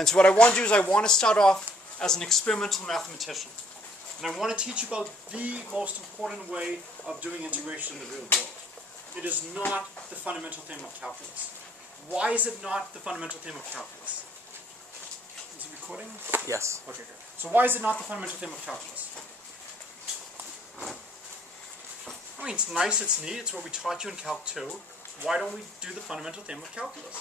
And so what I want to do is I want to start off as an experimental mathematician. And I want to teach you about the most important way of doing integration in the real world. It is not the fundamental theme of calculus. Why is it not the fundamental theme of calculus? Is it recording? Yes. Okay, good. So why is it not the fundamental theme of calculus? I mean, it's nice, it's neat, it's what we taught you in Calc 2. Why don't we do the fundamental theme of calculus?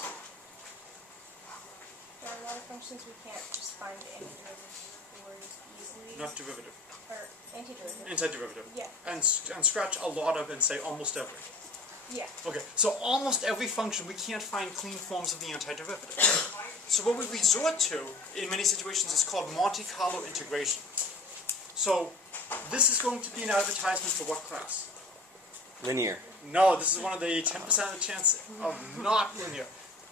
There are a lot of functions we can't just find antiderivative for easily. Not derivative. Or antiderivative. Antiderivative. Yeah. And scratch a lot of and say almost every. Yeah. Okay, so almost every function we can't find clean forms of the antiderivative. So what we resort to in many situations is called Monte Carlo integration. So this is going to be an advertisement for what class? Linear. No, this is one of the 10% of the chance of not linear.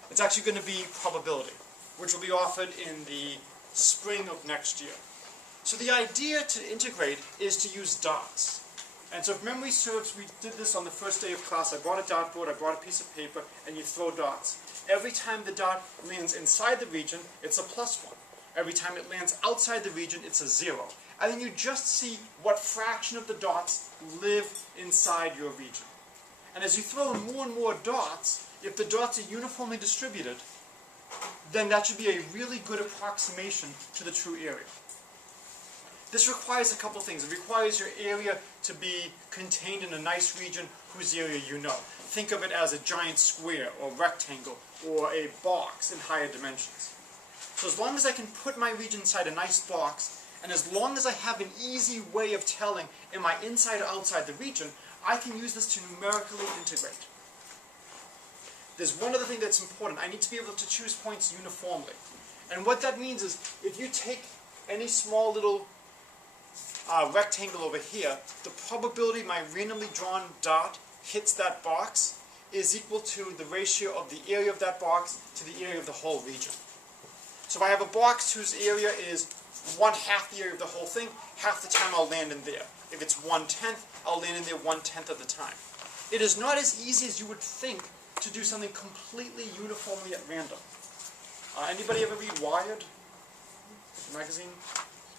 It's actually going to be probability, which will be offered in the spring of next year. So the idea to integrate is to use dots. And so if memory serves, we did this on the first day of class. I brought a dartboard, I brought a piece of paper, and you throw dots. Every time the dot lands inside the region, it's a +1. Every time it lands outside the region, it's a 0. And then you just see what fraction of the dots live inside your region. And as you throw in more and more dots, if the dots are uniformly distributed, then that should be a really good approximation to the true area. This requires a couple things. It requires your area to be contained in a nice region whose area you know. Think of it as a giant square or rectangle or a box in higher dimensions. So as long as I can put my region inside a nice box, and as long as I have an easy way of telling am I inside or outside the region, I can use this to numerically integrate. There's one other thing that's important. I need to be able to choose points uniformly. And what that means is if you take any small little rectangle over here, the probability my randomly drawn dot hits that box is equal to the ratio of the area of that box to the area of the whole region. So if I have a box whose area is 1/2 the area of the whole thing, half the time I'll land in there. If it's 1/10, I'll land in there 1/10 of the time. It is not as easy as you would think to do something completely uniformly at random. Anybody ever read Wired? Magazine?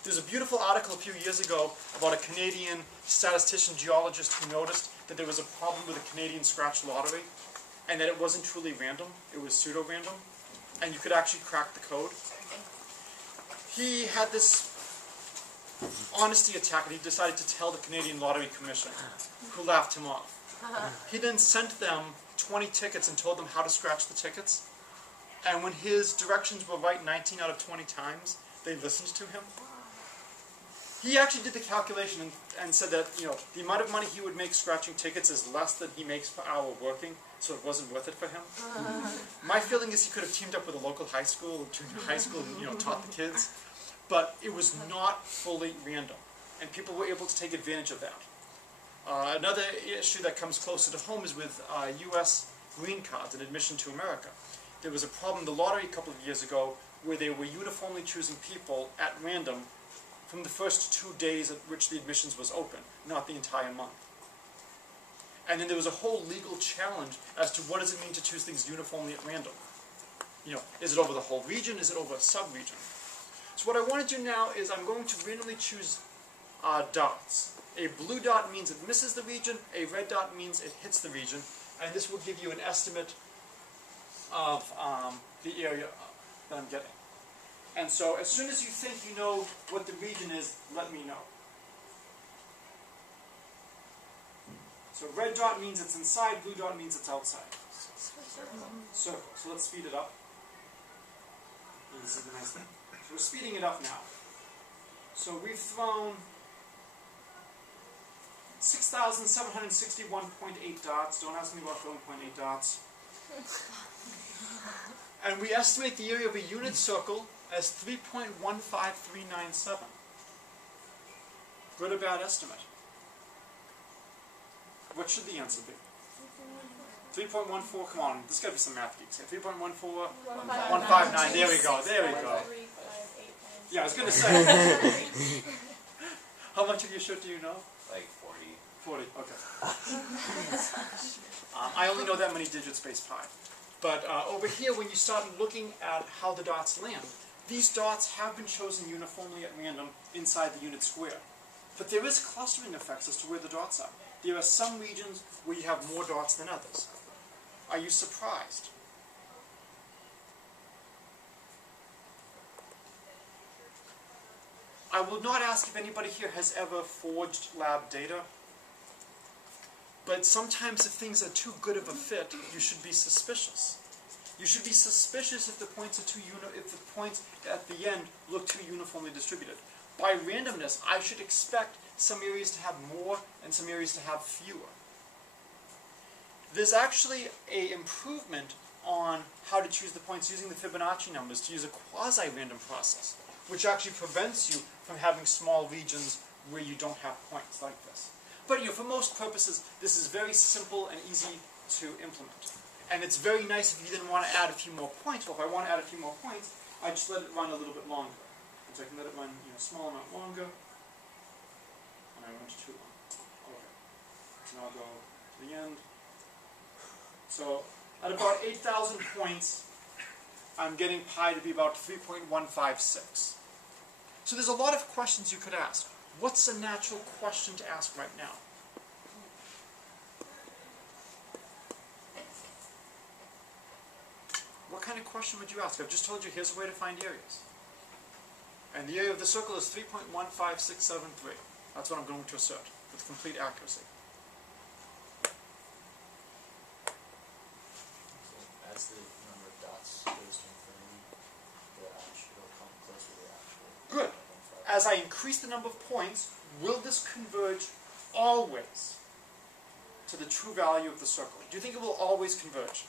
There's a beautiful article a few years ago about a Canadian statistician geologist who noticed that there was a problem with the Canadian scratch lottery and that it wasn't truly random, it was pseudo-random, and you could actually crack the code. He had this honesty attack and he decided to tell the Canadian Lottery Commission, who laughed him off. He then sent them 20 tickets and told them how to scratch the tickets, and when his directions were right 19 out of 20 times, they listened to him. He actually did the calculation and said that, the amount of money he would make scratching tickets is less than he makes per hour working, so it wasn't worth it for him. My feeling is he could have teamed up with a local high school, or junior high school, and taught the kids, but it was not fully random, and people were able to take advantage of that. Another issue that comes closer to home is with U.S. green cards and admission to America. There was a problem in the lottery a couple of years ago where they were uniformly choosing people at random from the first 2 days at which the admissions was open, not the entire month. And then there was a whole legal challenge as to what does it mean to choose things uniformly at random. Is it over the whole region? Is it over a sub-region? So what I want to do now is I'm going to randomly choose dots. A blue dot means it misses the region, a red dot means it hits the region, and this will give you an estimate of the area that I'm getting. And so as soon as you think you know what the region is, let me know. So red dot means it's inside, blue dot means it's outside. Circle. So let's speed it up. And this is the nice thing. So we're speeding it up now. So we've thrown 6,761.8 dots. Don't ask me about throwing 0.8 dots. And we estimate the area of a unit circle as 3.15397. Good or bad estimate? What should the answer be? 3.14, come on, there's got to be some math geeks here. 3.14, 159, there we go, there we go. Yeah, I was going to say. How much of your shirt do you know? Like 40. 40, okay. I only know that many digits base pi. But over here, when you start looking at how the dots land, these dots have been chosen uniformly at random inside the unit square. But there is clustering effects as to where the dots are. There are some regions where you have more dots than others. Are you surprised? I will not ask if anybody here has ever forged lab data, but sometimes if things are too good of a fit, you should be suspicious. You should be suspicious if the points are if the points at the end look too uniformly distributed. By randomness, I should expect some areas to have more and some areas to have fewer. There's actually an improvement on how to choose the points using the Fibonacci numbers to use a quasi-random process, which actually prevents you from having small regions where you don't have points like this. But for most purposes, this is very simple and easy to implement. And it's very nice if you didn't want to add a few more points. Well, if I want to add a few more points, I just let it run a little bit longer. And so I can let it run a small amount longer, and I run too long. Okay. So now I'll go to the end. So at about 8,000 points, I'm getting pi to be about 3.156. So there's a lot of questions you could ask. What's a natural question to ask right now? What kind of question would you ask? I've just told you here's a way to find areas. And the area of the circle is 3.15673. That's what I'm going to assert with complete accuracy. As the number of dots goes to infinity, it'll come closer to the actual. Good. As I increase the number of points, will this converge always to the true value of the circle? Do you think it will always converge?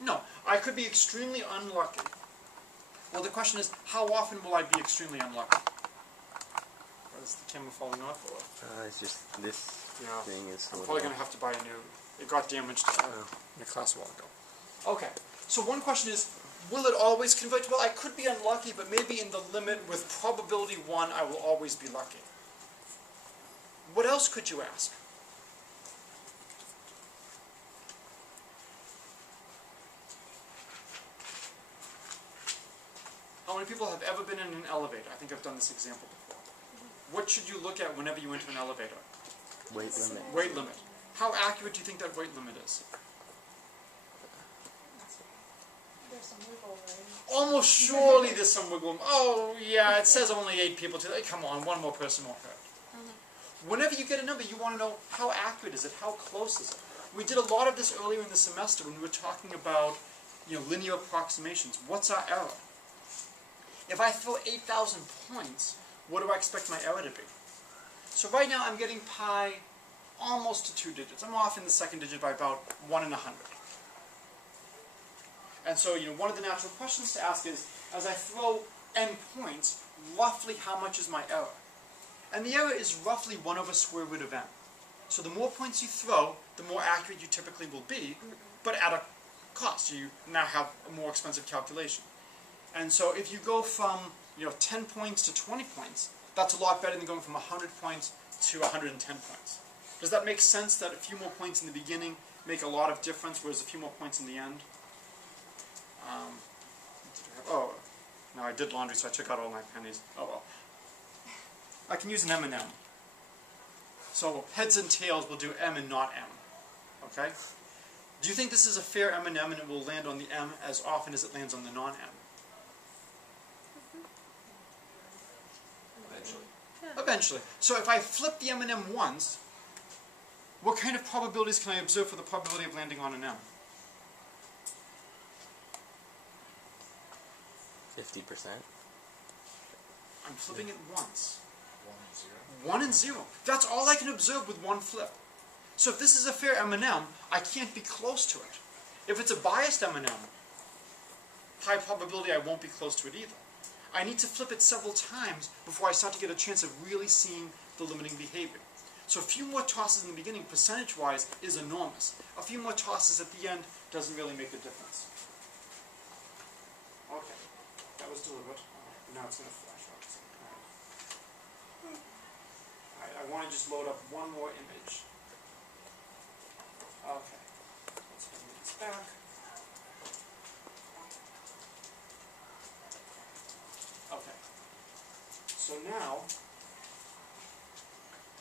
No. I could be extremely unlucky. Well, the question is, how often will I be extremely unlucky? Is the camera falling off? Or? It's just this thing is. I'm probably going to have to buy a new. It got damaged in a class a while ago. Okay. So one question is, will it always converge? Well, I could be unlucky, but maybe in the limit with probability 1, I will always be lucky. What else could you ask? How many people have ever been in an elevator? I think I've done this example before. What should you look at whenever you enter an elevator? Weight limit. Weight limit. How accurate do you think that weight limit is? There's some wiggle room. Almost surely there's some wiggle room. Oh, yeah, it says only 8 people today. Come on, one more person won't hurt. Whenever you get a number, you want to know how accurate is it, how close is it. We did a lot of this earlier in the semester when we were talking about linear approximations. What's our error? If I throw 8,000 points, what do I expect my error to be? So right now I'm getting pi almost to 2 digits. I'm off in the second digit by about 1 in 100. And so, one of the natural questions to ask is, as I throw n points, roughly how much is my error? And the error is roughly 1 over square root of n. So the more points you throw, the more accurate you typically will be, but at a cost. You now have a more expensive calculation. And so if you go from 10 points to 20 points, that's a lot better than going from 100 points to 110 points. Does that make sense that a few more points in the beginning make a lot of difference, whereas a few more points in the end? Oh, no, I did laundry, so I took out all my pennies. Oh well. I can use an M and M. So heads and tails will do M and not M. Okay? Do you think this is a fair M and M and it will land on the M as often as it lands on the non-M? Eventually. Yeah. Eventually. So if I flip the M and M once, what kind of probabilities can I observe for the probability of landing on an M? 50%. I'm flipping it once. 1 and 0. 1 and 0. That's all I can observe with one flip. So if this is a fair M&M, I can't be close to it. If it's a biased M&M, high probability I won't be close to it either. I need to flip it several times before I start to get a chance of really seeing the limiting behavior. So a few more tosses in the beginning, percentage-wise, is enormous. A few more tosses at the end doesn't really make a difference. Okay. That was deliberate. Now it's going to flash out. Alright, I want to just load up one more image. Okay. Let's move this back. So now,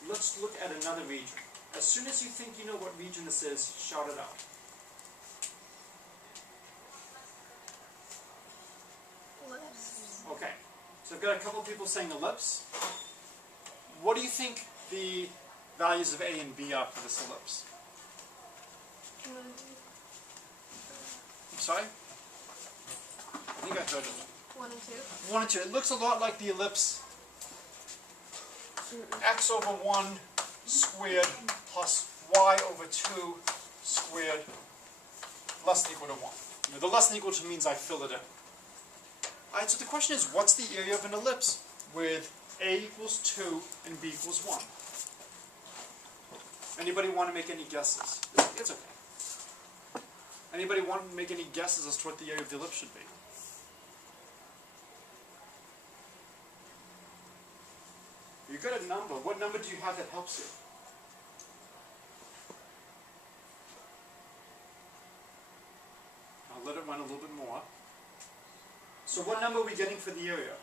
let's look at another region. As soon as you think you know what region this is, shout it out. Ellipse. Okay, so I've got a couple of people saying ellipse. What do you think the values of A and B are for this ellipse? I'm sorry? I think I heard it. 1 and 2. 1 and 2. It looks a lot like the ellipse x over 1 squared plus y over 2 squared less than equal to 1. You know, the less than equal to means I fill it in. Alright, so the question is, what's the area of an ellipse with A equals 2 and B equals 1? Anybody want to make any guesses? It's okay. Anybody want to make any guesses as to what the area of the ellipse should be? You got a number. What number do you have that helps you? I'll let it run a little bit more. So what number are we getting for the area?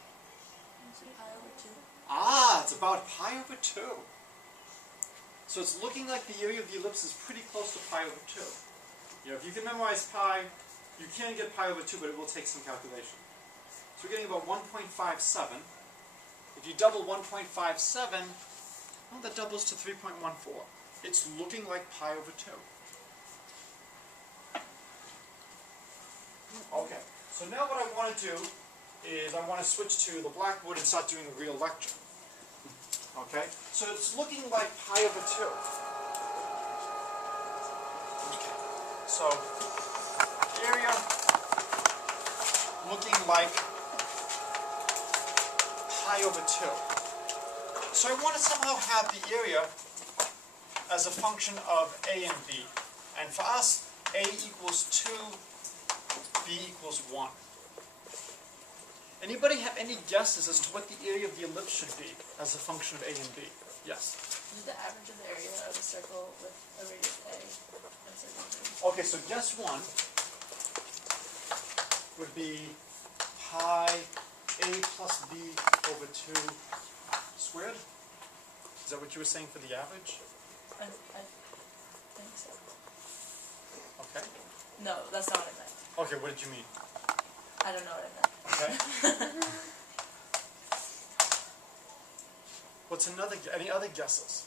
Pi over 2. Ah, it's about pi over 2. So it's looking like the area of the ellipse is pretty close to pi over 2. You know, if you can memorize pi, you can get pi over 2, but it will take some calculation. So we're getting about 1.57. If you double 1.57, well, that doubles to 3.14. It's looking like pi over 2. Okay, so now what I want to do is I want to switch to the blackboard and start doing a real lecture. Okay, so it's looking like pi over 2. Okay, so area looking like pi over 2. So I want to somehow have the area as a function of A and B. And for us, A equals 2, B equals 1. Anybody have any guesses as to what the area of the ellipse should be as a function of A and B? Yes? Is the average of the area of a circle with a radius A and circle B? Okay, so guess 1 would be pi A plus B over 2 squared? Is that what you were saying for the average? I think so. Okay. No, that's not what I meant. Okay, what did you mean? I don't know what I meant. Okay. What's any other guesses?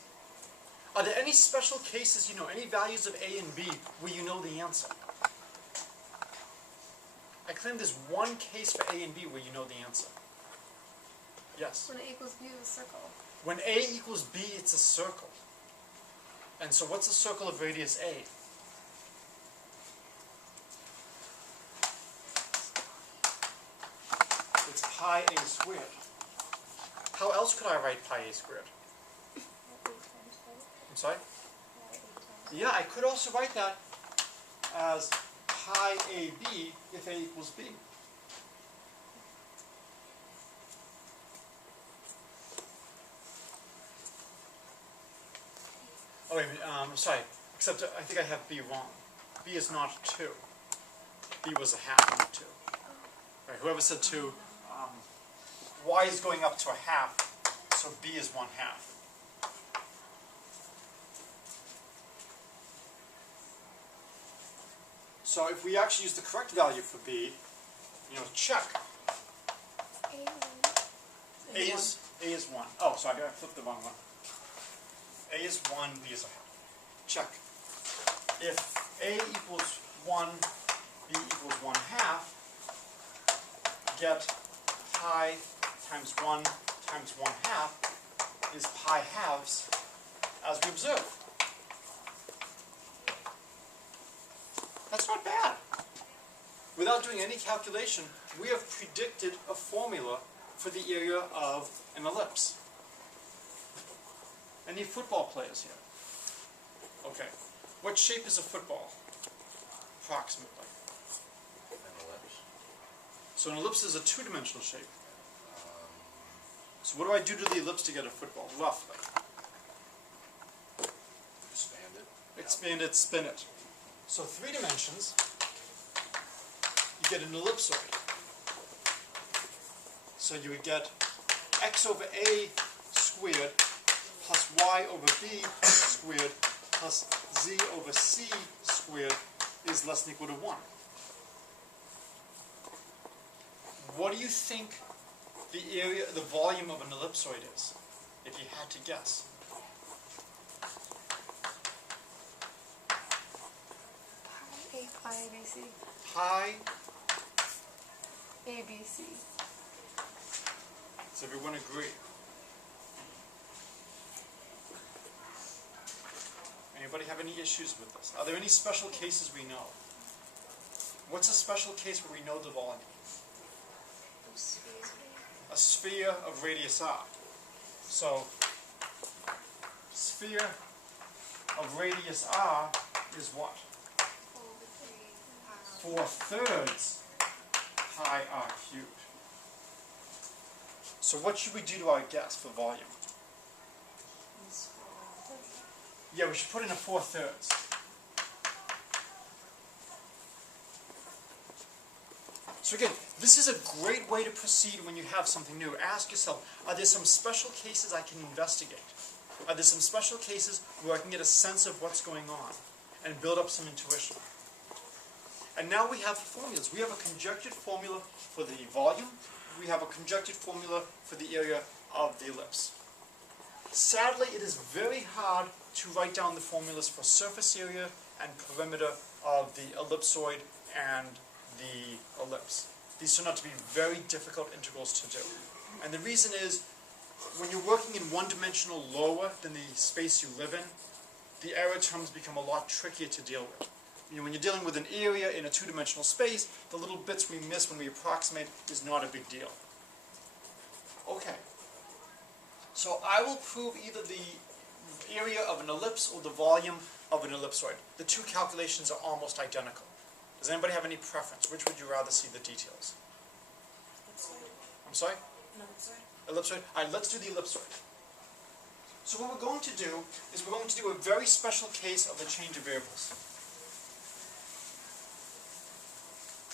Are there any special cases, any values of A and B where you know the answer? I claim there's one case for A and B where you know the answer. Yes? When A equals B is a circle. When A equals B, it's a circle. And so what's the circle of radius A? It's pi A squared. How else could I write pi A squared? I'm sorry? Yeah, I could also write that as pi AB if A equals B. Oh, wait, sorry. Except I think I have B wrong. B is not 2. B was a half, not 2. Right, whoever said 2, y is going up to a half, so B is 1/2. So if we actually use the correct value for B, check. A is 1. Oh, sorry, I flipped the wrong one. A is 1, B is a half. Check. If A equals 1, B equals 1/2, get pi times 1 times 1/2 is pi halves, as we observe. That's not bad. Without doing any calculation, we have predicted a formula for the area of an ellipse. Any football players here? Okay. What shape is a football? Approximately. An ellipse. So an ellipse is a two-dimensional shape. So what do I do to the ellipse to get a football, roughly? Expand it. Expand it, spin it. So 3 dimensions, you get an ellipsoid. So you would get x over a squared plus y over b squared plus z over c squared is less than or equal to 1. What do you think the area, the volume of an ellipsoid is, if you had to guess? Pi ABC. Pi. ABC. Does everyone agree? Anybody have any issues with this? Are there any special cases we know? What's a special case where we know the volume? A sphere of radius r. So, sphere of radius r is what? 4/3 pi r cubed. So what should we do to our guess for volume? Yeah, we should put in a 4/3. So again, this is a great way to proceed when you have something new. Ask yourself, are there some special cases I can investigate? Are there some special cases where I can get a sense of what's going on and build up some intuition? And now we have formulas. We have a conjectured formula for the volume. We have a conjectured formula for the area of the ellipse. Sadly, it is very hard to write down the formulas for surface area and perimeter of the ellipsoid and the ellipse. These turn out to be very difficult integrals to do. And the reason is, when you're working in one-dimensional lower than the space you live in, the error terms become a lot trickier to deal with. You know, when you're dealing with an area in a two-dimensional space, the little bits we miss when we approximate is not a big deal. Okay. So I will prove either the area of an ellipse or the volume of an ellipsoid. The two calculations are almost identical. Does anybody have any preference? Which would you rather see the details? I'm sorry? No, sorry. Ellipsoid? All right, let's do the ellipsoid. So what we're going to do is we're going to do a very special case of the change of variables.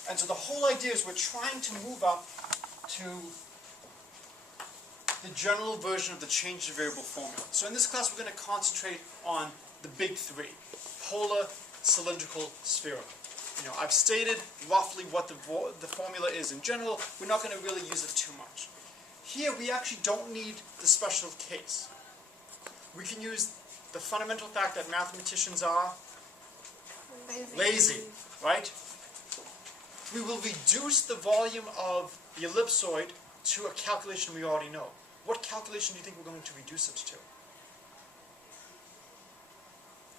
And so the whole idea is we're trying to move up to the general version of the change of variable formula. So in this class we're going to concentrate on the big three: polar, cylindrical, spherical. You know, I've stated roughly what the formula is in general. We're not going to really use it too much. Here we actually don't need the special case. We can use the fundamental fact that mathematicians are lazy, right? We will reduce the volume of the ellipsoid to a calculation we already know. What calculation do you think we're going to reduce it to?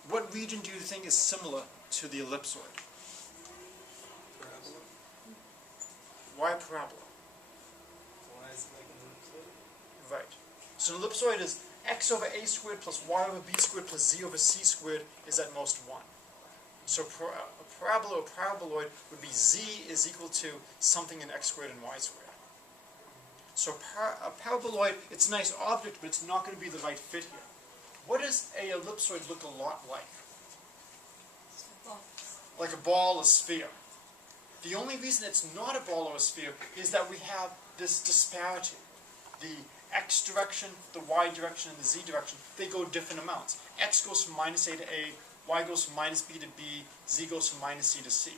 What region do you think is similar to the ellipsoid? Parabola. Why a parabola? Why is it like an ellipsoid? Right. So an ellipsoid is x over a squared plus y over b squared plus z over c squared is at most 1. So a parabola or paraboloid would be z is equal to something in x squared and y squared. So a paraboloid, it's a nice object, but it's not going to be the right fit here. What does a ellipsoid look a lot like? Like a ball or sphere. The only reason it's not a ball or a sphere is that we have this disparity. The x direction, the y direction, and the z direction, they go different amounts. X goes from minus a to a, y goes from minus b to b, z goes from minus c to c.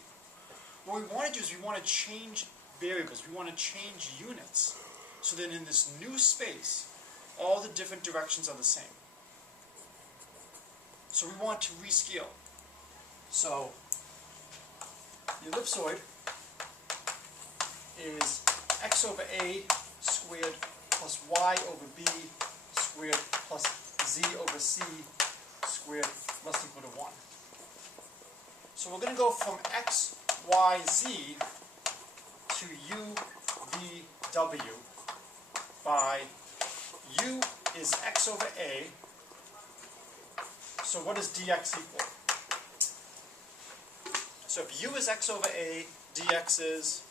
What we want to do is we want to change variables. We want to change units so that in this new space, all the different directions are the same. So we want to rescale. So the ellipsoid is x over a squared plus y over b squared plus z over c squared less than or equal to 1. So we're going to go from x, y, z to u, v, w by u is x over a. So what does dx equal? So if u is x over a, dx is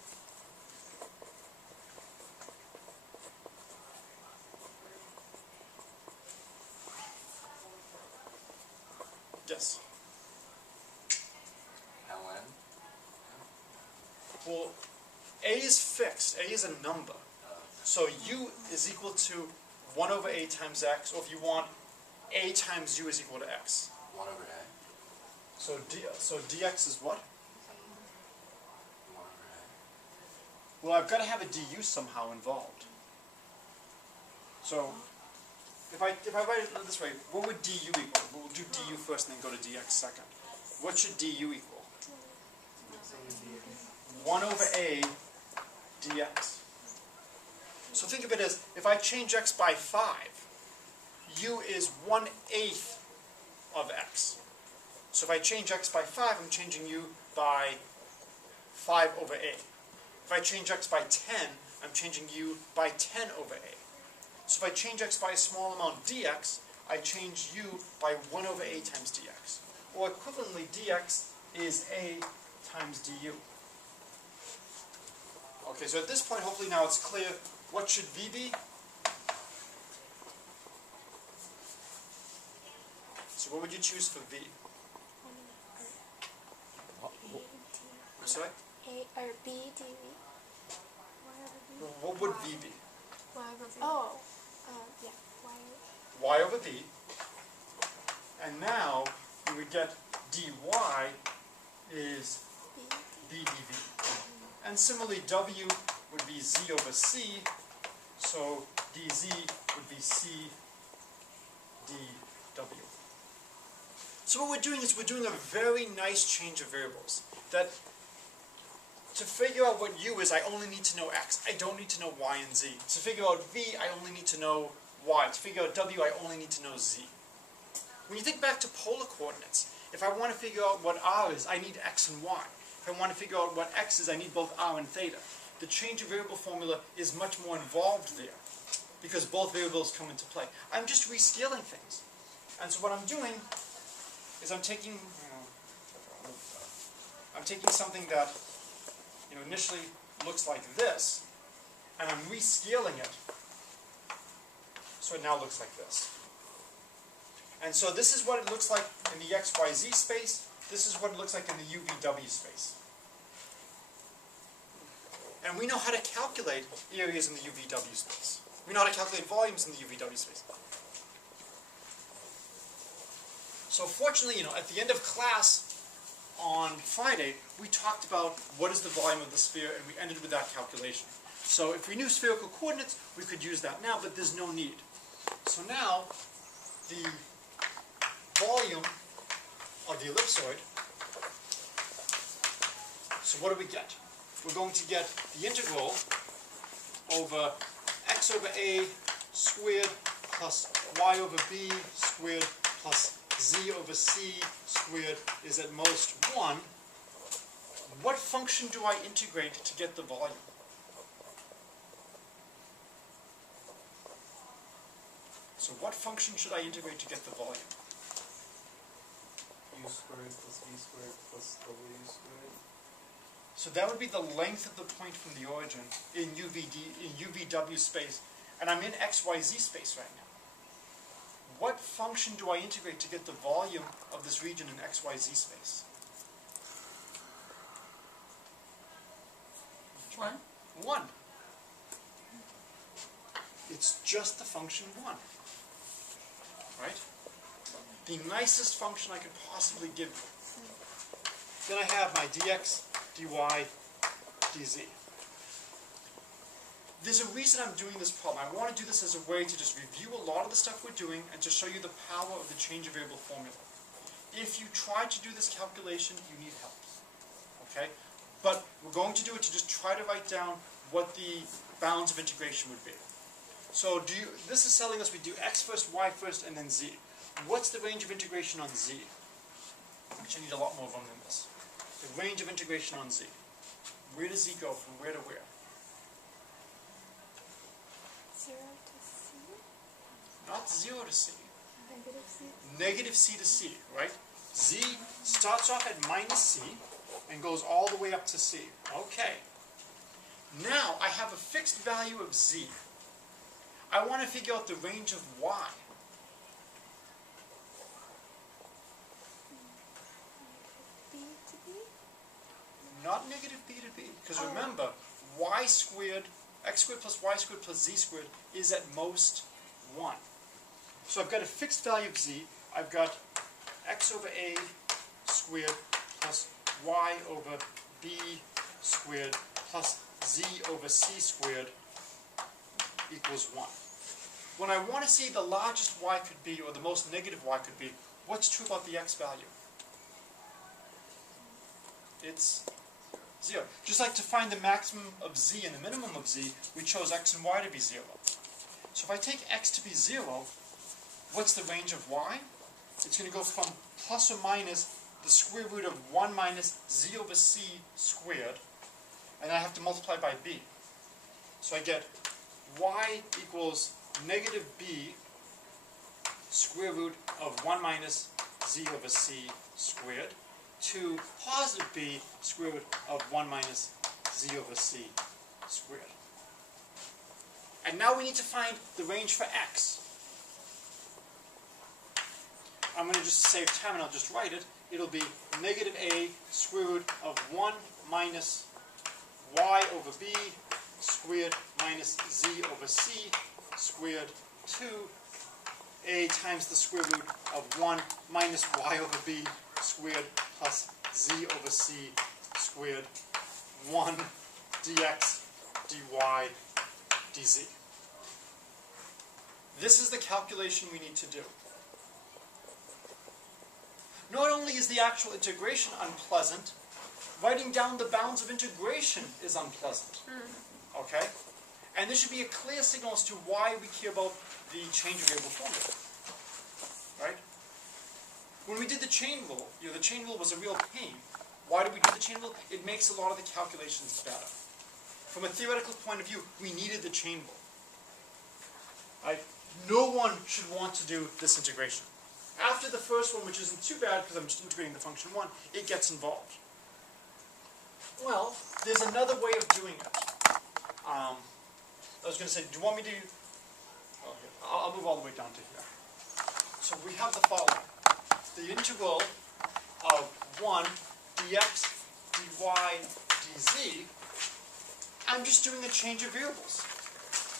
yes. ln. Well, a is fixed. A is a number. So u is equal to 1 over a times x, or if you want, a times u is equal to x. 1 over a. So dx is what? 1 over a. Well, I've got to have a du somehow involved. So if I write it this way, what would du equal? We'll do du first and then go to dx second. What should du equal? 1 over a dx. So think of it as, if I change x by 5, u is 1/8 of x. So if I change x by 5, I'm changing u by 5 over a. If I change x by 10, I'm changing u by 10 over a. So if I change x by a small amount dx, I change u by 1 over a times dx. Or equivalently, dx is a times du. Okay, so at this point, hopefully now it's clear. What should v be? So what would you choose for v? I'm sorry? A or B dV. What would v be? Oh, yeah. Y over b. And now you would get dy is b dv. And similarly, w would be z over c. So dz would be c dw. So what we're doing is we're doing a very nice change of variables. That to figure out what u is, I only need to know x. I don't need to know y and z. To figure out v, I only need to know y. To figure out w, I only need to know z. When you think back to polar coordinates, if I want to figure out what r is, I need x and y. If I want to figure out what x is, I need both r and theta. The change of variable formula is much more involved there, because both variables come into play. I'm just rescaling things. And so what I'm doing is I'm taking something that initially looks like this, and I'm rescaling it so it now looks like this. And so this is what it looks like in the xyz space. This is what it looks like in the uvw space. And we know how to calculate areas in the uvw space. We know how to calculate volumes in the uvw space. So fortunately, at the end of class on Friday, we talked about what is the volume of the sphere, and we ended with that calculation. So if we knew spherical coordinates, we could use that now, but there's no need. So now, the volume of the ellipsoid, so what do we get? We're going to get the integral over x over a squared plus y over b squared plus z over c squared is at most 1. What function do I integrate to get the volume? So what function should I integrate to get the volume? U squared plus v squared plus w squared. So that would be the length of the point from the origin in UVW space, and I'm in XYZ space right now. What function do I integrate to get the volume of this region in XYZ space? 1. 1. It's just the function 1. Right? The nicest function I could possibly give you. Then I have my dx, dy, dz. There's a reason I'm doing this problem. I want to do this as a way to just review a lot of the stuff we're doing and to show you the power of the change of variable formula. If you try to do this calculation, you need help. Okay? But we're going to do it to just try to write down what the bounds of integration would be. So this is telling us we do x first, y first, and then z. What's the range of integration on z? Actually, I need a lot more room than this. The range of integration on z. Where does z go from where to where? 0 to c. Not 0 to c. Negative c. Negative c to c, right? Z starts off at minus c and goes all the way up to c. Okay. Now I have a fixed value of z. I want to figure out the range of y. B to b. Not negative b to b. Because remember, y squared x squared plus y squared plus z squared is at most 1. So I've got a fixed value of z. I've got x over a squared plus y over b squared plus z over c squared equals 1. When I want to see the largest y could be, or the most negative y could be, what's true about the x value? It's 0. Just like to find the maximum of z and the minimum of z, we chose x and y to be 0. So if I take x to be 0, what's the range of y? It's going to go from plus or minus the square root of 1 minus z over c squared, and I have to multiply by b. So I get y equals negative b square root of 1 minus z over c squared to positive b square root of 1 minus z over c squared. And now we need to find the range for x. I'm going to just save time and I'll just write it. It'll be negative a square root of 1 minus y over b squared minus z over c squared to a times the square root of 1 minus y over b squared plus z over c squared 1 dx dy dz. This is the calculation we need to do. Not only is the actual integration unpleasant, writing down the bounds of integration is unpleasant. Okay? And this should be a clear signal as to why we care about the change of variable formula. Right? When we did the chain rule, the chain rule was a real pain. Why did we do the chain rule? It makes a lot of the calculations better. From a theoretical point of view, we needed the chain rule. Right? No one should want to do this integration. After the first one, which isn't too bad because I'm just integrating the function 1, it gets involved. Well, there's another way of doing it. I was going to say, do you want me to... Oh, here. I'll move all the way down to here. So we have the following. The integral of 1 dx dy dz, I'm just doing a change of variables.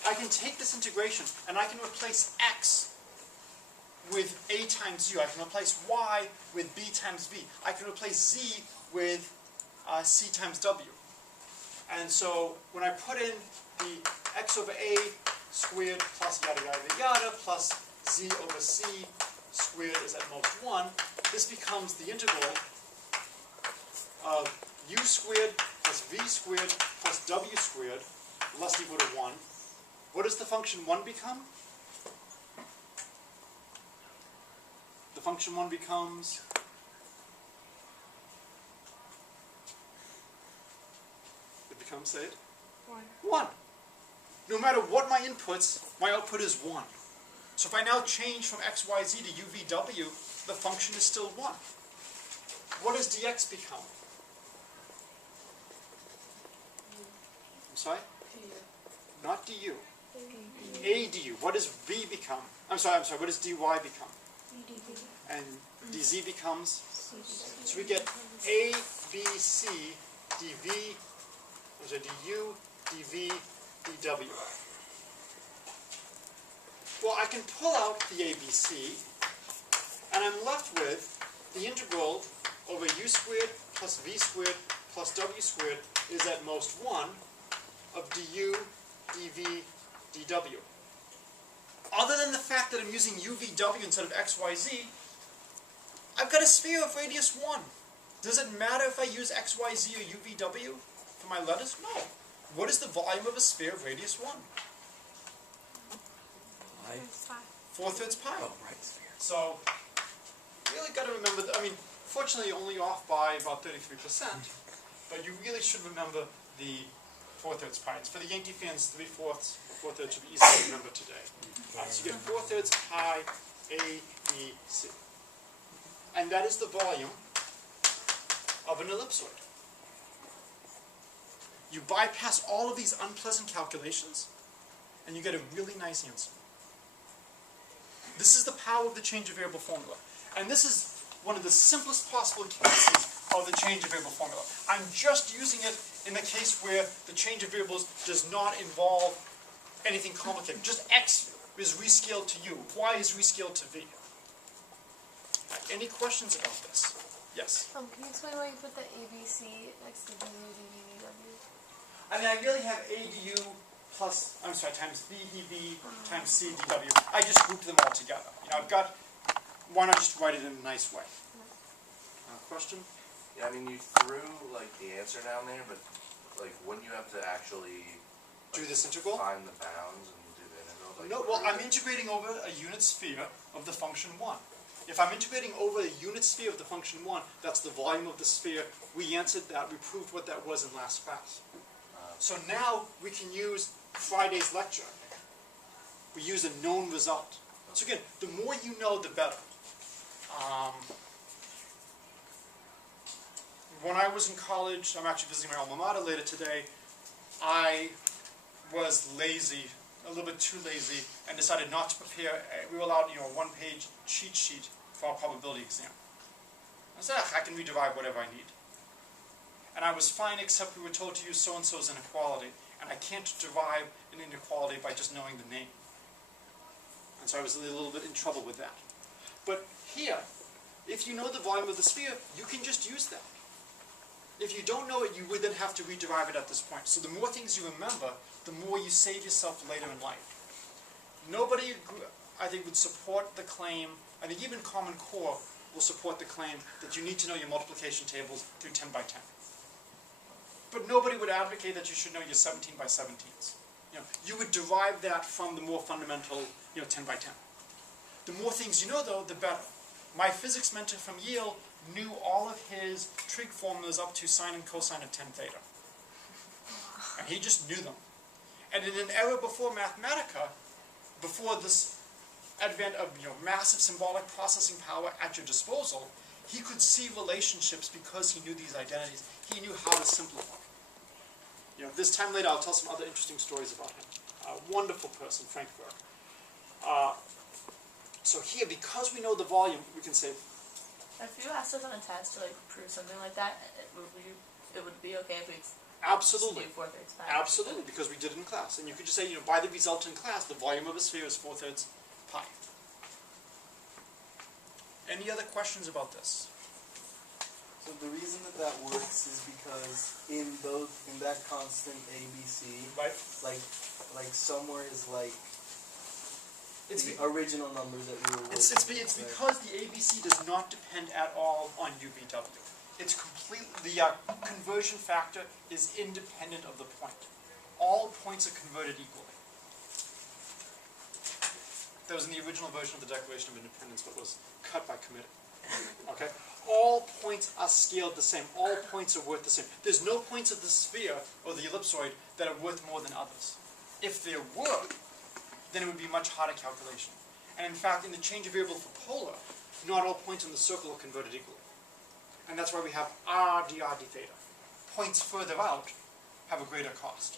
I can take this integration and I can replace x with a times u. I can replace y with b times v. I can replace z with c times w. And so when I put in the x over a squared plus yada yada yada plus z over c squared is at most 1, this becomes the integral of u squared plus v squared plus w squared less than or equal to 1. What does the function 1 become? The function 1 becomes... It becomes, say it? 1. No matter what my inputs, my output is 1. So if I now change from x, y, z to u, v, w, the function is still 1. What does dx become? I'm sorry? Not du. A du. What does v become? I'm sorry, what does dy become? And dz becomes? So we get a, b, c, dv, du, dv, dw. Well, I can pull out the ABC, and I'm left with the integral over u squared plus v squared plus w squared is at most 1 of du, dv, dw. Other than the fact that I'm using u, v, w instead of x, y, z, I've got a sphere of radius 1. Does it matter if I use x, y, z or u, v, w for my letters? No. What is the volume of a sphere of radius 1? 4/3 pi. Oh, right. So, you really got to remember, fortunately only off by about 33%, but you really should remember the 4/3 pi. It's for the Yankee fans, 3/4, 4/3 should be easy to remember today. So you get 4/3 pi A, B, C. And that is the volume of an ellipsoid. You bypass all of these unpleasant calculations, and you get a really nice answer. This is the power of the change of variable formula. And this is one of the simplest possible cases of the change of variable formula. I'm just using it in the case where the change of variables does not involve anything complicated. Just x is rescaled to u, y is rescaled to v. Any questions about this? Yes? Can you explain why you put the ABC next to DU, DV, DW? I mean, I really have a du plus, I'm sorry, times b dv times c dw. I just grouped them all together. You know, I've got, why not just write it in a nice way? Question? Yeah, I mean, you threw, like, the answer down there, but, like, wouldn't you have to actually Do this integral? find the bounds and do the integral? Like, No, well, prove I'm it? integrating over a unit sphere of the function 1. If I'm integrating over a unit sphere of the function 1, that's the volume of the sphere. We answered that. We proved what that was in last class. So now we can use Friday's lecture. We use a known result. So again, the more you know, the better. When I was in college, I'm actually visiting my alma mater later today, I was lazy, a little bit too lazy, and decided not to prepare. We were allowed, a one-page cheat sheet for our probability exam. I said, I can rederive whatever I need. And I was fine, except we were told to use so-and-so's inequality, and I can't derive an inequality by just knowing the name. And so I was a little bit in trouble with that. But here, if you know the volume of the sphere, you can just use that. If you don't know it, you would then have to rederive it at this point. So the more things you remember, the more you save yourself later in life. Nobody, I think, would support the claim, I think even Common Core will support the claim that you need to know your multiplication tables through 10 by 10. But nobody would advocate that you should know your 17 by 17s. You would derive that from the more fundamental, 10 by 10. The more things you know, though, the better. My physics mentor from Yale knew all of his trig formulas up to sine and cosine of 10 theta. And he just knew them. And in an era before Mathematica, before this advent of massive symbolic processing power at your disposal, he could see relationships because he knew these identities. He knew how to simplify. This time later, I'll tell some other interesting stories about him. A wonderful person, Frank Burke. So here, because we know the volume, we can say, If you asked us on a test to prove something like that, it would be okay if we absolutely. just do 4/3 pi. Absolutely, because we did it in class. And you could just say, by the result in class, the volume of a sphere is 4/3 pi. Any other questions about this? So the reason that works is because in that constant ABC, Right? like somewhere is It's the original numbers that we were working It's with, because the ABC does not depend at all on UVW. It's completely, the conversion factor is independent of the point. All points are converted equally. That was in the original version of the Declaration of Independence, but was cut by committee. Okay? All points are scaled the same. All points are worth the same. There's no points of the sphere or the ellipsoid that are worth more than others. If there were, then it would be a much harder calculation. And in fact, in the change of variable for polar, not all points in the circle are converted equally. And that's why we have r dr d theta. Points further out have a greater cost.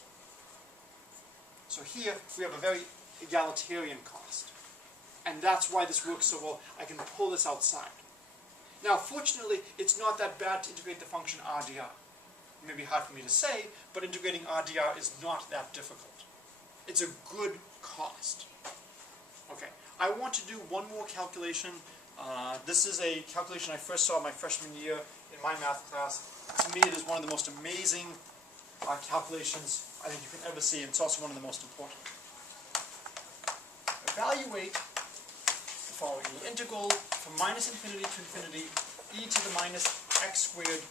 So here, we have a very egalitarian cost. And that's why this works so well. I can pull this outside. Now, fortunately, it's not that bad to integrate the function r dr. It may be hard for me to say, but integrating r dr is not that difficult. It's a good cost. Okay, I want to do one more calculation. This is a calculation I first saw my freshman year in my math class. To me, it is one of the most amazing calculations I think you can ever see, and it's also one of the most important. Evaluate the following. The integral from minus infinity to infinity, e to the minus x squared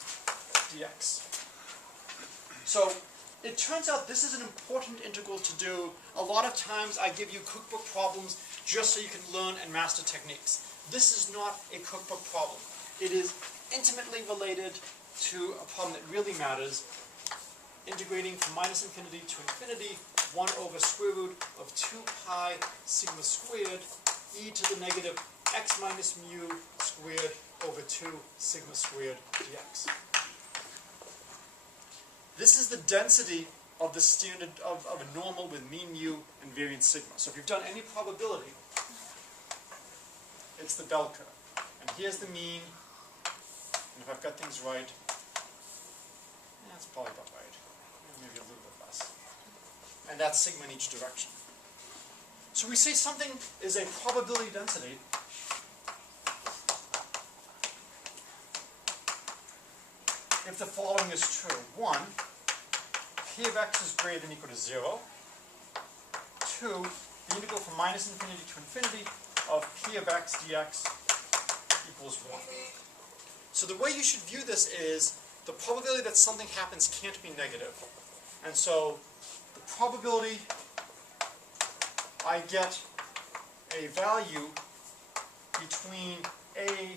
dx. So, it turns out this is an important integral to do. A lot of times I give you cookbook problems just so you can learn and master techniques. This is not a cookbook problem. It is intimately related to a problem that really matters. Integrating from minus infinity to infinity, 1 over square root of 2 pi sigma squared e to the negative x minus mu squared over 2 sigma squared dx. This is the density of the standard of a normal with mean mu and variance sigma. So if you've done any probability, it's the bell curve. And here's the mean, and if I've got things right, that's probably about right. maybe a little bit less. And that's sigma in each direction. So we say something is a probability density if the following is true. 1, p of x is greater than or equal to 0. 2, the integral from minus infinity to infinity of p of x dx equals 1. So the way you should view this is the probability that something happens can't be negative. And so the probability I get a value between a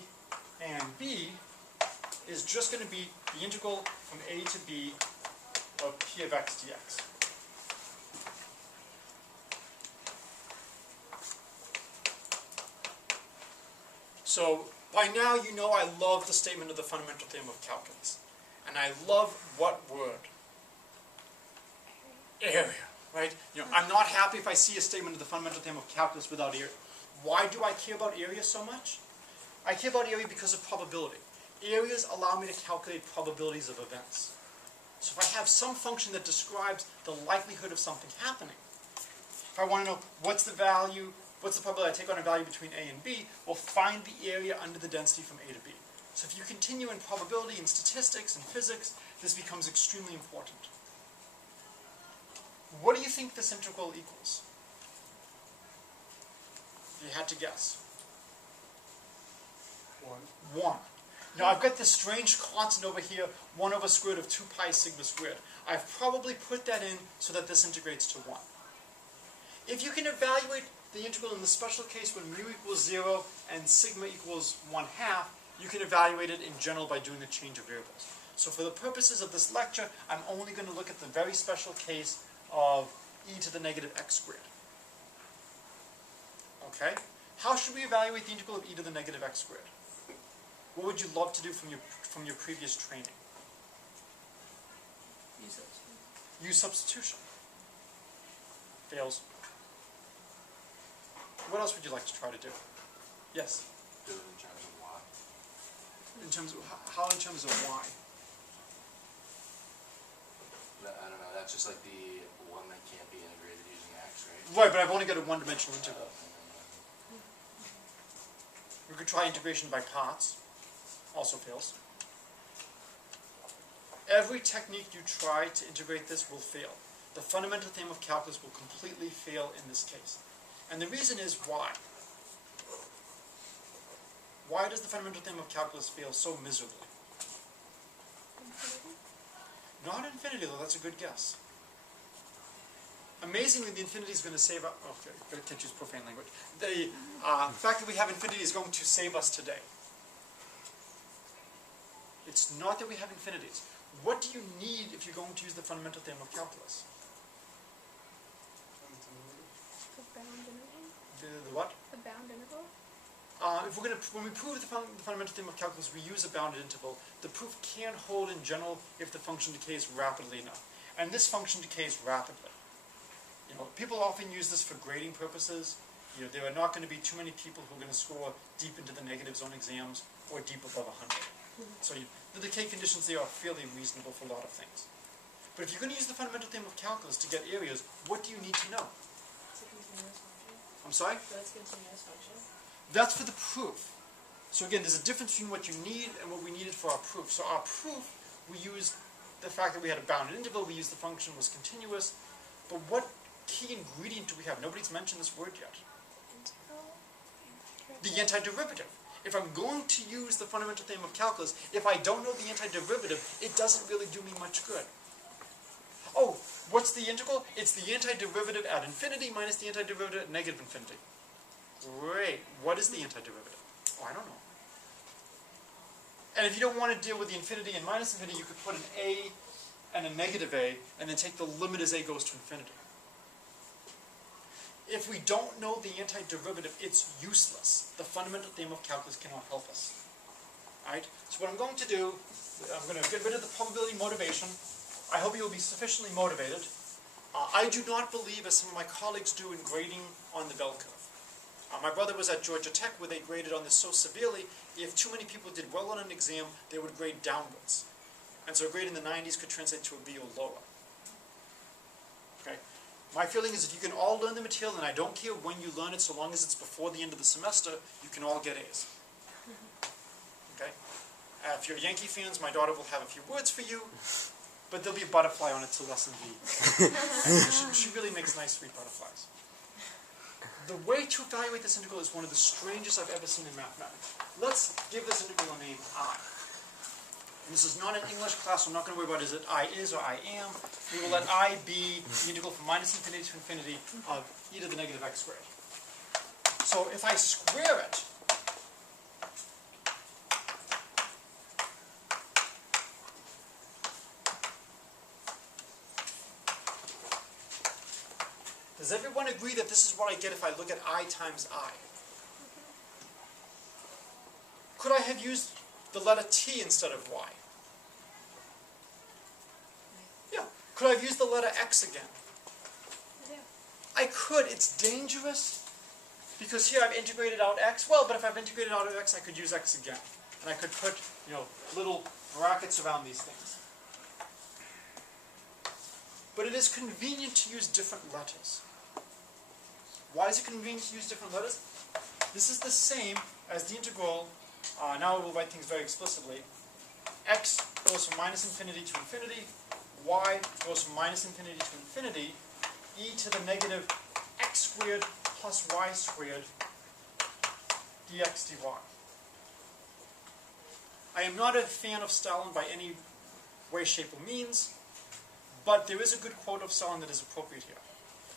and b is just going to be the integral from a to b of p of x dx. So by now you know I love the statement of the fundamental theorem of calculus. And I love what word? Area, right? You know, I'm not happy if I see a statement of the fundamental theorem of calculus without area. Why do I care about area so much? I care about area because of probability. Areas allow me to calculate probabilities of events. So if I have some function that describes the likelihood of something happening, if I want to know what's the value, what's the probability I take on a value between a and b, well, find the area under the density from a to b. So if you continue in probability, in statistics, in physics, this becomes extremely important. What do you think this integral equals? If you had to guess. 1. Now I've got this strange constant over here, 1 over square root of 2 pi sigma squared. I've probably put that in so that this integrates to 1. If you can evaluate the integral in the special case when mu equals 0 and sigma equals 1/2, you can evaluate it in general by doing the change of variables. So for the purposes of this lecture, I'm only going to look at the very special case of e to the negative x squared. Okay? How should we evaluate the integral of e to the negative x squared? What would you love to do from your previous training? Use substitution. Fails. What else would you like to try to do? Yes? Do it in terms of y. In terms of, how in terms of y? I don't know, that's just like the one that can't be integrated using x, right? Right, but I've only got a one-dimensional integral. We could try integration by parts. Also fails. Every technique you try to integrate this will fail. The fundamental theorem of calculus will completely fail in this case. And the reason is why. Why does the fundamental theorem of calculus fail so miserably? Not infinity, though. That's a good guess. Amazingly, the infinity is going to save us. Okay, but I can't use profane language. The fact that we have infinity is going to save us today. It's not that we have infinities. What do you need if you're going to use the fundamental theorem of calculus? The bound interval? The what? The bound interval? When we prove the fundamental theorem of calculus, we use a bounded interval. The proof can hold in general if the function decays rapidly enough. And this function decays rapidly. You know, people often use this for grading purposes. You know, there are not going to be too many people who are going to score deep into the negatives on exams or deep above 100. So the decay conditions there are fairly reasonable for a lot of things. But if you're going to use the fundamental theorem of calculus to get areas, what do you need to know? It's a continuous function. I'm sorry? That's a continuous function. That's for the proof. So again, there's a difference between what you need and what we needed for our proof. So our proof, we used the fact that we had a bounded interval, we used the function was continuous. But what key ingredient do we have? Nobody's mentioned this word yet. The antiderivative. If I'm going to use the fundamental theorem of calculus, if I don't know the antiderivative, it doesn't really do me much good. Oh, what's the integral? It's the antiderivative at infinity minus the antiderivative at negative infinity. Great. What is the antiderivative? Oh, I don't know. And if you don't want to deal with the infinity and minus infinity, you could put an a and a negative a, and then take the limit as a goes to infinity. If we don't know the antiderivative, it's useless. The fundamental theorem of calculus cannot help us. Alright? So what I'm going to do, I'm going to get rid of the probability motivation. I hope you will be sufficiently motivated. I do not believe, as some of my colleagues do, in grading on the bell curve. My brother was at Georgia Tech where they graded on this so severely, if too many people did well on an exam, they would grade downwards. And so a grade in the 90s could translate to a B or lower. My feeling is if you can all learn the material, and I don't care when you learn it, so long as it's before the end of the semester, you can all get A's. Okay? If you're Yankee fans, my daughter will have a few words for you, but there'll be a butterfly on it to lessen the... she really makes nice, sweet butterflies. The way to evaluate this integral is one of the strangest I've ever seen in mathematics. Let's give this integral a name I. And this is not an English class, so I'm not going to worry about is it I is or I am. We will let I be the integral from minus infinity to infinity of e to the negative x squared. So if I square it, does everyone agree that this is what I get if I look at I times I? Could I have used the letter T instead of Y? Yeah. Could I have used the letter X again? Yeah. I could. It's dangerous because here I've integrated out X. Well, but if I've integrated out X, I could use X again. And I could put, little brackets around these things. But it is convenient to use different letters. Why is it convenient to use different letters? This is the same as the integral, now we'll write things very explicitly. X goes from minus infinity to infinity, y goes from minus infinity to infinity, e to the negative x squared plus y squared dx dy. I am not a fan of Stalin by any way, shape, or means, but there is a good quote of Stalin that is appropriate here.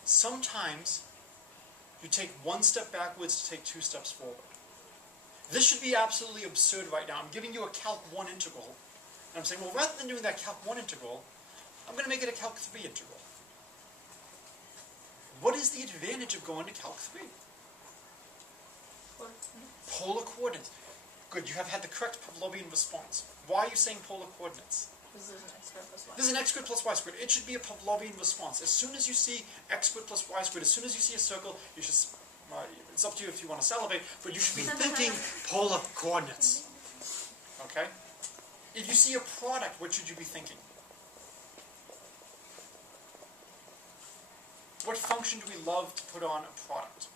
Sometimes you take one step backwards to take two steps forward. This should be absolutely absurd right now. I'm giving you a Calc 1 integral, and I'm saying, well, rather than doing that Calc 1 integral, I'm going to make it a Calc 3 integral. What is the advantage of going to Calc 3? Polar coordinates. Good, you have had the correct Pavlovian response. Why are you saying polar coordinates? This is an x squared plus y. This is an x squared plus y squared. It should be a Pavlovian response. As soon as you see x squared plus y squared, as soon as you see a circle, you should, it's up to you if you want to salivate, but you should be thinking polar coordinates. Okay? If you see a product, what should you be thinking? What function do we love to put on a product?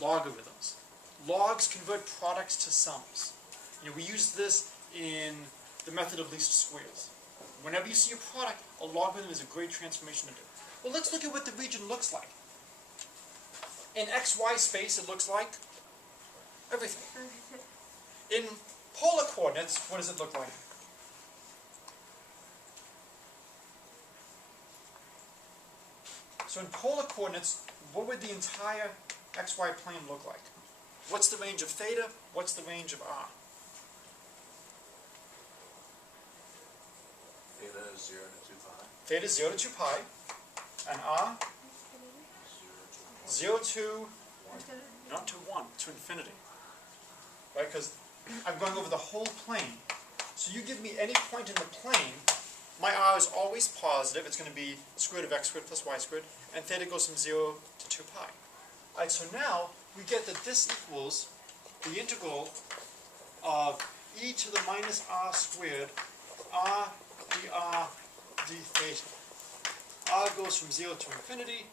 Logarithms. Logs convert products to sums. We use this in the method of least squares. Whenever you see a product, a logarithm is a great transformation to do. Well, let's look at what the region looks like. In xy space, it looks like everything. In polar coordinates, what does it look like? So in polar coordinates, what would the entire xy plane look like? What's the range of theta? What's the range of r? Theta is 0 to 2 pi. Theta is 0 to 2 pi, and r 0 to, not to 1, to infinity. Right, because I'm going over the whole plane. So you give me any point in the plane, my r is always positive, it's going to be square root of x squared plus y squared, and theta goes from 0 to 2 pi. Alright, so now we get that this equals the integral of e to the minus r squared r dr d theta. R goes from 0 to infinity,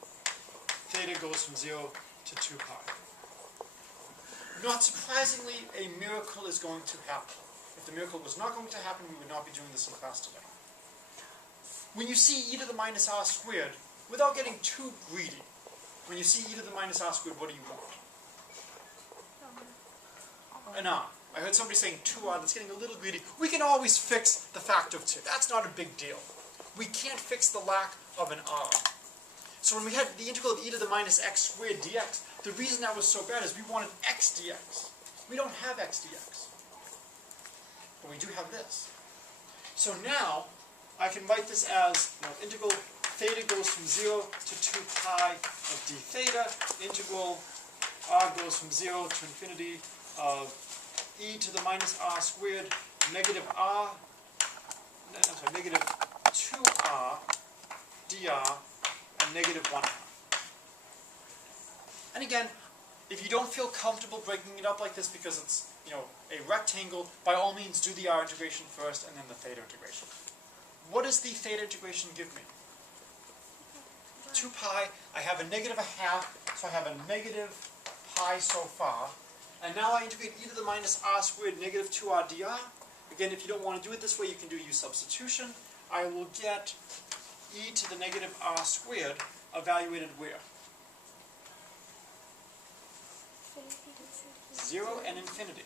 theta goes from 0 to 2 pi. Not surprisingly, a miracle is going to happen. If the miracle was not going to happen, we would not be doing this in class today. When you see e to the minus r squared, without getting too greedy, when you see e to the minus r squared, what do you want? An r. I heard somebody saying 2r, that's getting a little greedy. We can always fix the factor of 2. That's not a big deal. We can't fix the lack of an r. So when we had the integral of e to the minus x squared dx, the reason that was so bad is we wanted x dx. We don't have x dx. But we do have this. So now, I can write this as integral theta goes from 0 to 2 pi of d theta, integral r goes from 0 to infinity of e to the minus r squared negative 2r dr and negative 1r. And again, if you don't feel comfortable breaking it up like this because it's a rectangle, by all means do the r integration first and then the theta integration. What does the theta integration give me? 2 pi, I have a negative a half, so I have a negative pi so far. And now I integrate e to the minus r squared negative 2r dr. Again, if you don't want to do it this way, you can do use substitution. I will get e to the negative r squared evaluated where? 0 and infinity.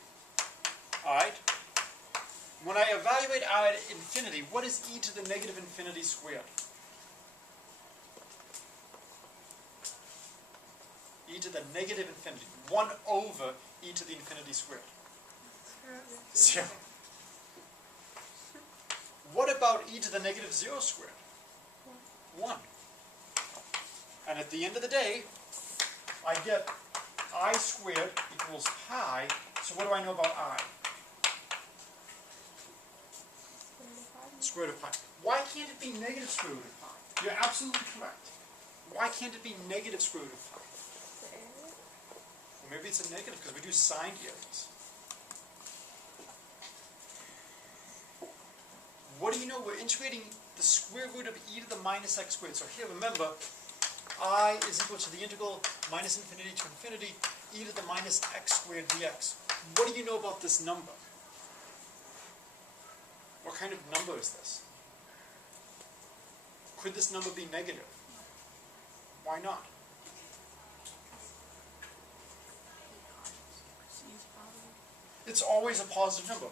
Alright? When I evaluate r at infinity, what is e to the negative infinity squared? E to the negative infinity. 1 over e to the infinity squared. 0. What about e to the negative 0 squared? 1. And at the end of the day, I get I squared equals pi. So what do I know about I? Square root of pi. Why can't it be negative square root of pi? You're absolutely correct. Why can't it be negative square root of pi? Well, maybe it's a negative because we do signed areas. What do you know? We're integrating the square root of e to the minus x squared. So here, remember, I is equal to the integral minus infinity to infinity e to the minus x squared dx. What do you know about this number? What kind of number is this? Could this number be negative? Why not? It's always a positive number.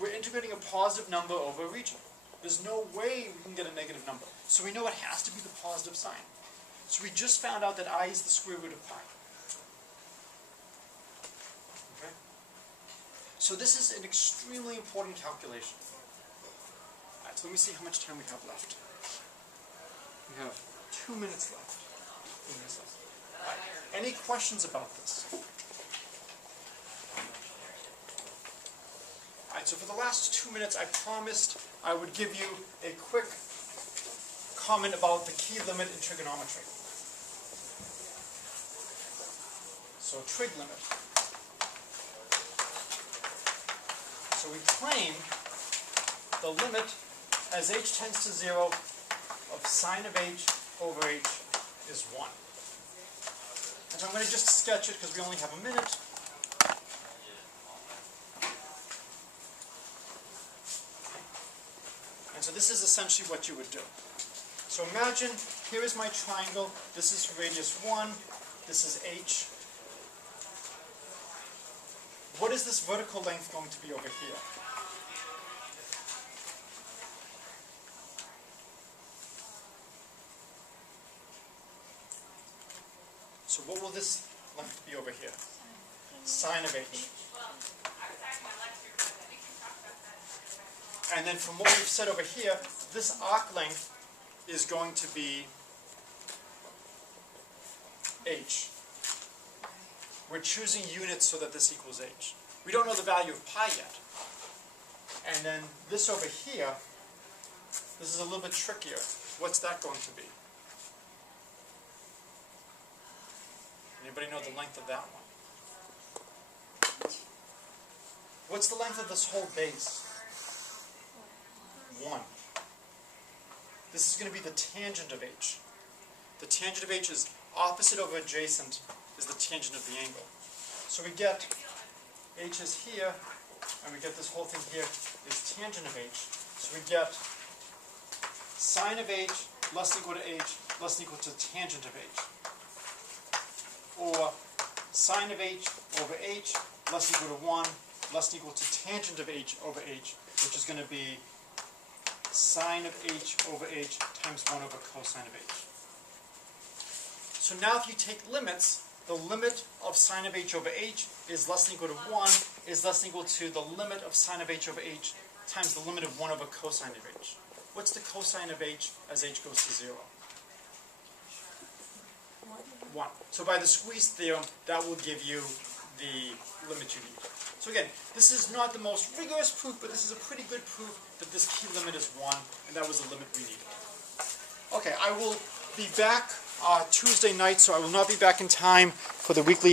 We're integrating a positive number over a region. There's no way we can get a negative number. So we know it has to be the positive sign. So we just found out that I is the square root of pi. Okay? So this is an extremely important calculation. Alright, so let me see how much time we have left. We have 2 minutes left. 2 minutes left. Alright, any questions about this? Alright, so for the last 2 minutes, I promised I would give you a quick comment about the key limit in trigonometry. So trig limit. So we claim the limit as h tends to 0 of sine of h over h is 1. And so I'm going to just sketch it because we only have a minute. And so this is essentially what you would do. So imagine, here is my triangle, this is radius 1, this is h. What is this vertical length going to be over here? So what will this length be over here? Sine of h. And then from what we've said over here, this arc length is going to be h. We're choosing units so that this equals h. We don't know the value of pi yet. And then this over here, this is a little bit trickier. What's that going to be? Anybody know the length of that one? What's the length of this whole base? 1. This is going to be the tangent of h. The tangent of h is opposite over adjacent is the tangent of the angle. So we get h is here, and we get this whole thing here is tangent of h. So we get sine of h less than equal to h less than equal to tangent of h. Or sine of h over h less than equal to 1 less than equal to tangent of h over h, which is going to be sine of h over h times 1 over cosine of h. So now if you take limits, the limit of sine of h over h is less than equal to 1 is less than equal to the limit of sine of h over h times the limit of 1 over cosine of h. What's the cosine of h as h goes to 0? 1. So by the squeeze theorem, that will give you the limit you need. So again, this is not the most rigorous proof, but this is a pretty good proof that this key limit is 1, and that was the limit we needed. Okay, I will be back Tuesday night, so I will not be back in time for the weekly